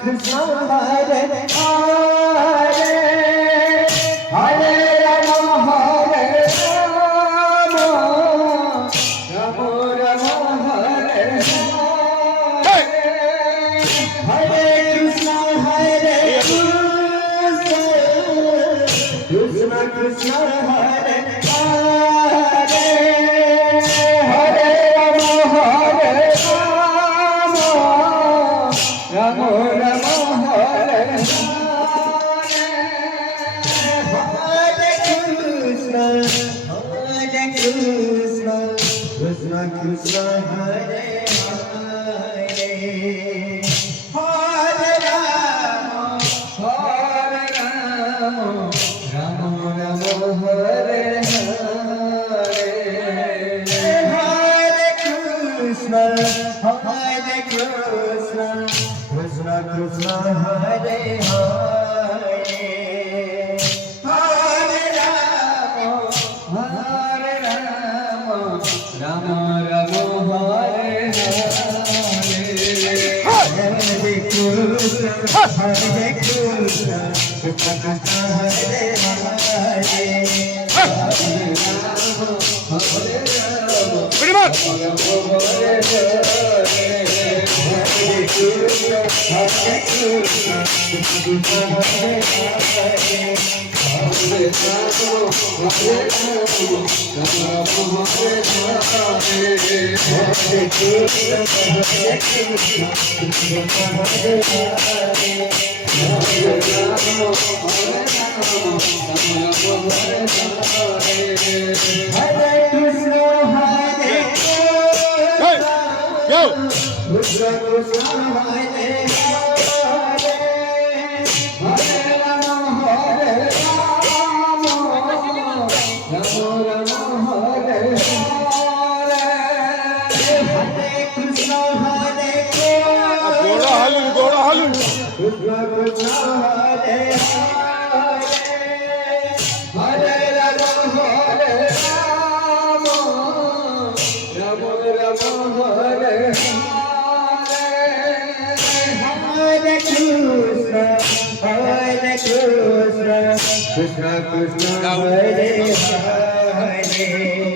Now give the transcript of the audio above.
Krishna Hare Hare Hare Rama Hare Rama Rama Rama Hare Hare Hare Krishna Hare Krishna Krishna Krishna Hare Hare Hare Rama Hare Rama Rama Rama Hare Hare Krishna Krishna Krishna Hare Hare Hare Rama Rama Rama Hare Hare Hare Krishna Krishna Krishna Hare Hare Hare Rama Rama Rama Hare Hare Hare Krishna Krishna Krishna Hare Hare Pretty much. Go! Krishna Krishna Hare Hare Hare Rama Hare Rama Rama Rama Hare Hare Hare Krishna Hare Goda halu. Krishna Krishna Hare Hare Hare Rama Hare Rama Rama Rama Hare Hare Krishna Krishna Krishna Hare Hare